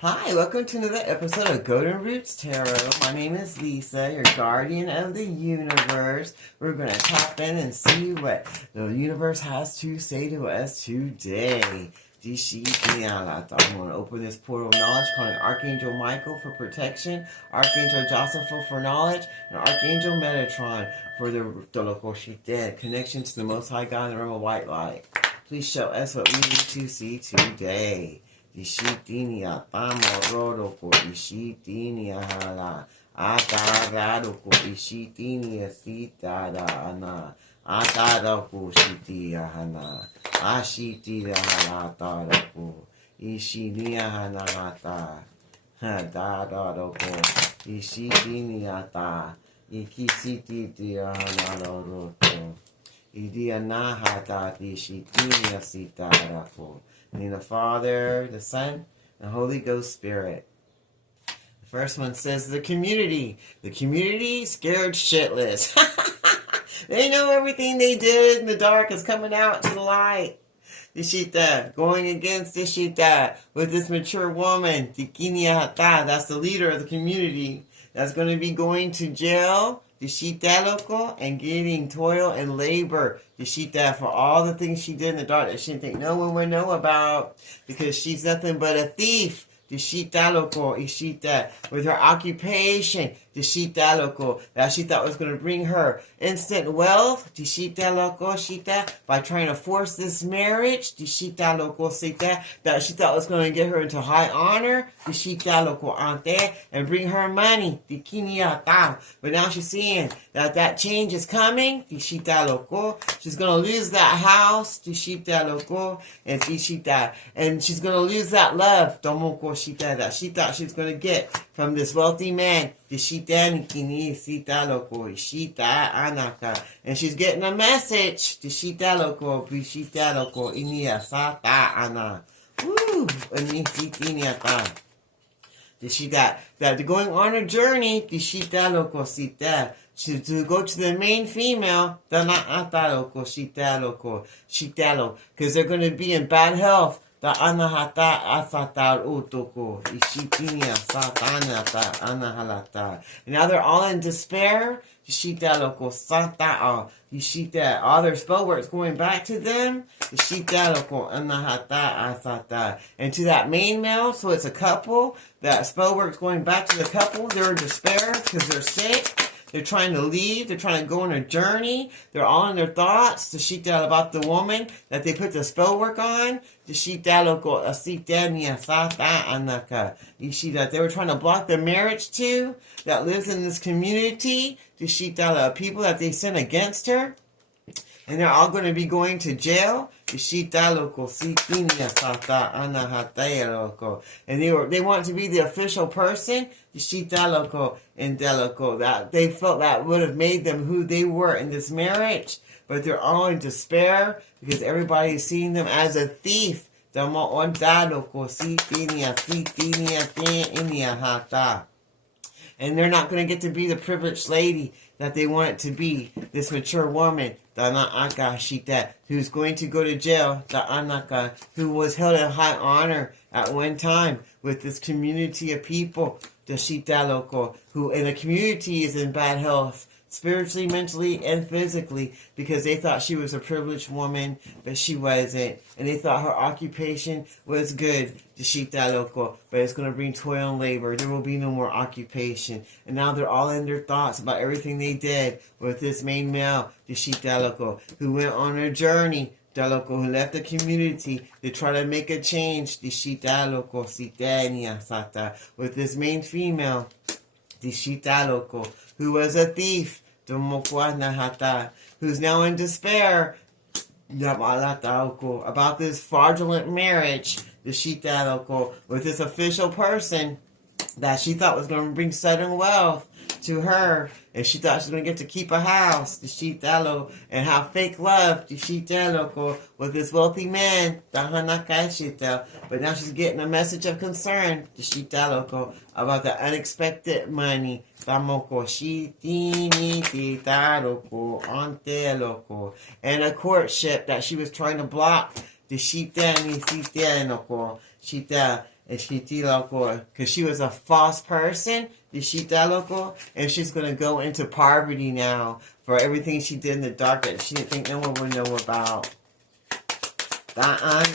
Hi, welcome to another episode of Golden Roots Tarot. My name is Lisa, your guardian of the universe. We're going to tap in and see what the universe has to say to us today. I'm going to open this portal of knowledge, calling Archangel Michael for protection, Archangel Joseph for knowledge, and Archangel Metatron for the connection to the Most High God in the realm of white light. Please show us what we need to see today. Ishitinia Tamorodo ko Ishitinia Hala Atarado ko Ishitinia Sitada Ana Atada ko Shitia Hana Ashitida Hala Tada ko Ishinia Hana Hata Hadado ko Ishitinia Ta Ikisititia Hana Roto Idia Nahata Ishitinia Sitada ko. In the Father, the Son, and the Holy Ghost Spirit. The first one says the community. The community scared shitless. They know everything they did in the dark is coming out to the light. Dishita, going against Dishita with this mature woman, Tikinia Hata, that's the leader of the community, that's going to be going to jail. Dishita loco and getting toil and labor. Dishita for all the things she did in the dark that she didn't think no one would know about because she's nothing but a thief. Dishita loco, Ishita, with her occupation, Dishita loco, that she thought was going to bring her instant wealth, Dishita loco, Shita, by trying to force this marriage, Dishita loco, Sita, that she thought was going to get her into high honor, Dishita loco, ante, and bring her money, Dikiniata. But now she's seeing that change is coming, Dishita loco, she's going to lose that house, Dishita loco, and Dishita, and she's going to lose that love, Tomoko Shita, that she thought she was going to get from this wealthy man. And she's getting a message. Woo! That they're going on a journey to go to the main female, because they're going to be in bad health. And now they're all in despair. All their spell work's going back to them. And to that main male, so it's a couple. That spell work's going back to the couple. They're in despair because they're sick. They're trying to leave. They're trying to go on a journey. They're all in their thoughts. The shita about the woman that they put the spell work on. The shita loco asita niasata anaka. You see that they were trying to block the marriage to that lives in this community. The shita people that they sent against her. And they're all going to be going to jail. And they want to be the official person. That they felt that would have made them who they were in this marriage. But they're all in despair because everybody's seeing them as a thief. And they're not going to get to be the privileged lady that they want it to be, this mature woman, who's going to go to jail, who was held in high honor at one time with this community of people, who in a community is in bad health, spiritually, mentally, and physically, because they thought she was a privileged woman, but she wasn't. And they thought her occupation was good, but it's going to bring toil and labor. There will be no more occupation. And now they're all in their thoughts about everything they did with this main male, who went on a journey, who left the community to try to make a change, with this main female, who was a thief, who's now in despair about this fraudulent marriage, with this official person that she thought was going to bring sudden wealth to her, and she thought she was going to get to keep a house, and have fake love, with this wealthy man, but now she's getting a message of concern, about the unexpected money, and a courtship that she was trying to block, And she loco, because she was a false person, loco, and she's going to go into poverty now for everything she did in the dark that she didn't think no one would know about. Now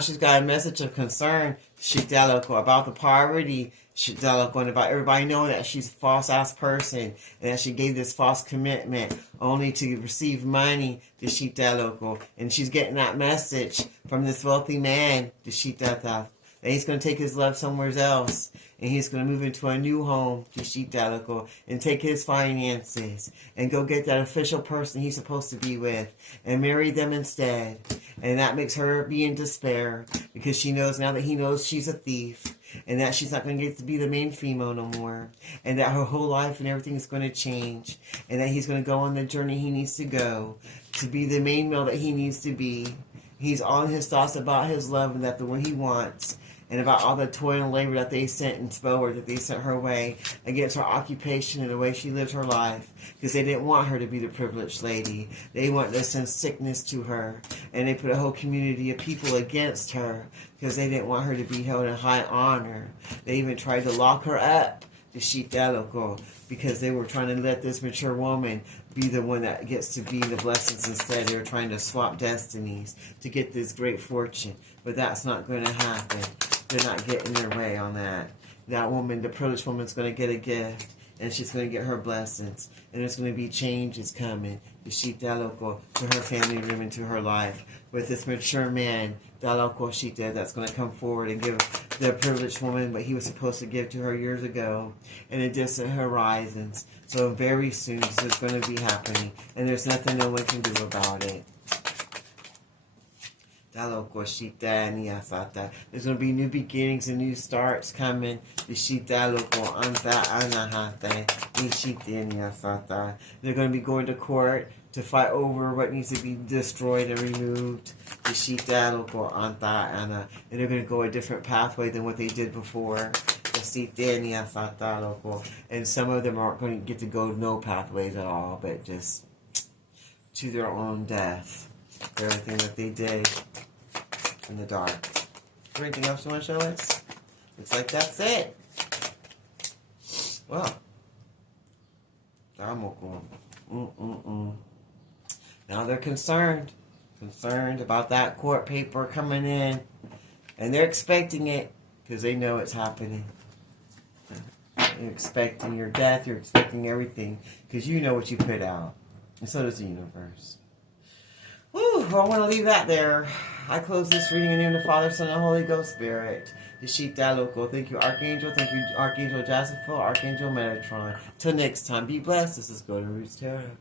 she's got a message of concern, about the poverty, and about everybody knowing that she's a false ass person and that she gave this false commitment only to receive money, and she's getting that message from this wealthy man, and he's going to take his love somewhere else. And he's going to move into a new home, and take his finances and go get that official person he's supposed to be with and marry them instead. And that makes her be in despair because she knows now that he knows she's a thief and that she's not going to get to be the main female no more. And that her whole life and everything is going to change. And that he's going to go on the journey he needs to go to be the main male that he needs to be. He's on his thoughts about his love and that the one he wants. And about all the toil and labor that they sent and forward, that they sent her way against her occupation and the way she lived her life. Because they didn't want her to be the privileged lady. They wanted to send sickness to her. And they put a whole community of people against her because they didn't want her to be held in high honor. They even tried to lock her up, because they were trying to let this mature woman be the one that gets to be the blessings instead. They were trying to swap destinies to get this great fortune. But that's not going to happen. They're not getting their way on that. That woman, the privileged woman's going to get a gift, and she's going to get her blessings, and there's going to be changes coming to her family room and to her life with this mature man that's going to come forward and give the privileged woman what he was supposed to give to her years ago in the distant horizons. So very soon this is going to be happening, and there's nothing no one can do about it. There's going to be new beginnings and new starts coming. They're going to be going to court to fight over what needs to be destroyed and removed. And they're going to go a different pathway than what they did before. And some of them aren't going to get to go no pathways at all, but just to their own death. Everything that they did in the dark. Anything else you want to show us? Looks like that's it. Well, now they're concerned about that court paper coming in, and they're expecting it because they know it's happening. You're expecting your death. You're expecting everything because you know what you put out, and so does the universe. Whew, well, I want to leave that there. I close this reading in the name of the Father, Son, and Holy Ghost Spirit. Thank you, Archangel. Thank you, Archangel Joseph, Archangel Metatron. Till next time, be blessed. This is Golden Roots Tarot.